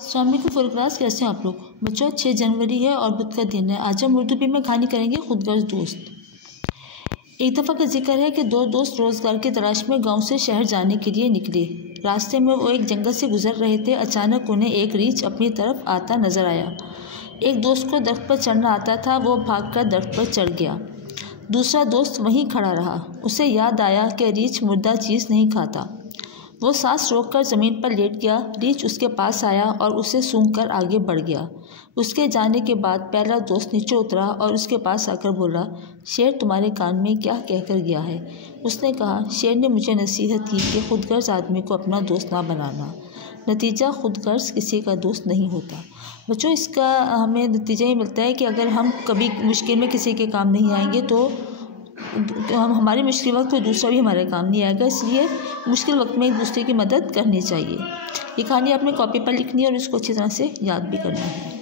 स्वामी को full class, कैसे हैं आप लोग बच्चों। 6 जनवरी है और बुध का दिन है। आज हम उर्दू में कहानी करेंगे खुदगर्ज दोस्त। एक दफ़ा का जिक्र है कि 2 दोस्त रोज़गार की तलाश में गांव से शहर जाने के लिए निकले। रास्ते में वो एक जंगल से गुजर रहे थे। अचानक उन्हें एक रीछ अपनी तरफ आता नजर आया। एक दोस्त को दरख्त पर चढ़ना आता था, वो भागकर दरख्त पर चढ़ गया। दूसरा दोस्त वहीं खड़ा रहा। उसे याद आया कि रीछ मुर्दा चीज़ नहीं खाता। वो सांस रोककर ज़मीन पर लेट गया। रीछ उसके पास आया और उसे सूंघकर आगे बढ़ गया। उसके जाने के बाद पहला दोस्त नीचे उतरा और उसके पास आकर बोला, शेर तुम्हारे कान में क्या कहकर गया है। उसने कहा, शेर ने मुझे नसीहत की कि खुदगर्ज आदमी को अपना दोस्त ना बनाना। नतीजा, खुदगर्ज किसी का दोस्त नहीं होता। बच्चों, इसका हमें नतीजा ये मिलता है कि अगर हम कभी मुश्किल में किसी के काम नहीं आएंगे तो हम हमारी मुश्किल वक्त कोई दूसरा भी हमारे काम नहीं आएगा। इसलिए मुश्किल वक्त में एक दूसरे की मदद करनी चाहिए। ये कहानी आपने कॉपी पर लिखनी है और इसको अच्छी तरह से याद भी करना है।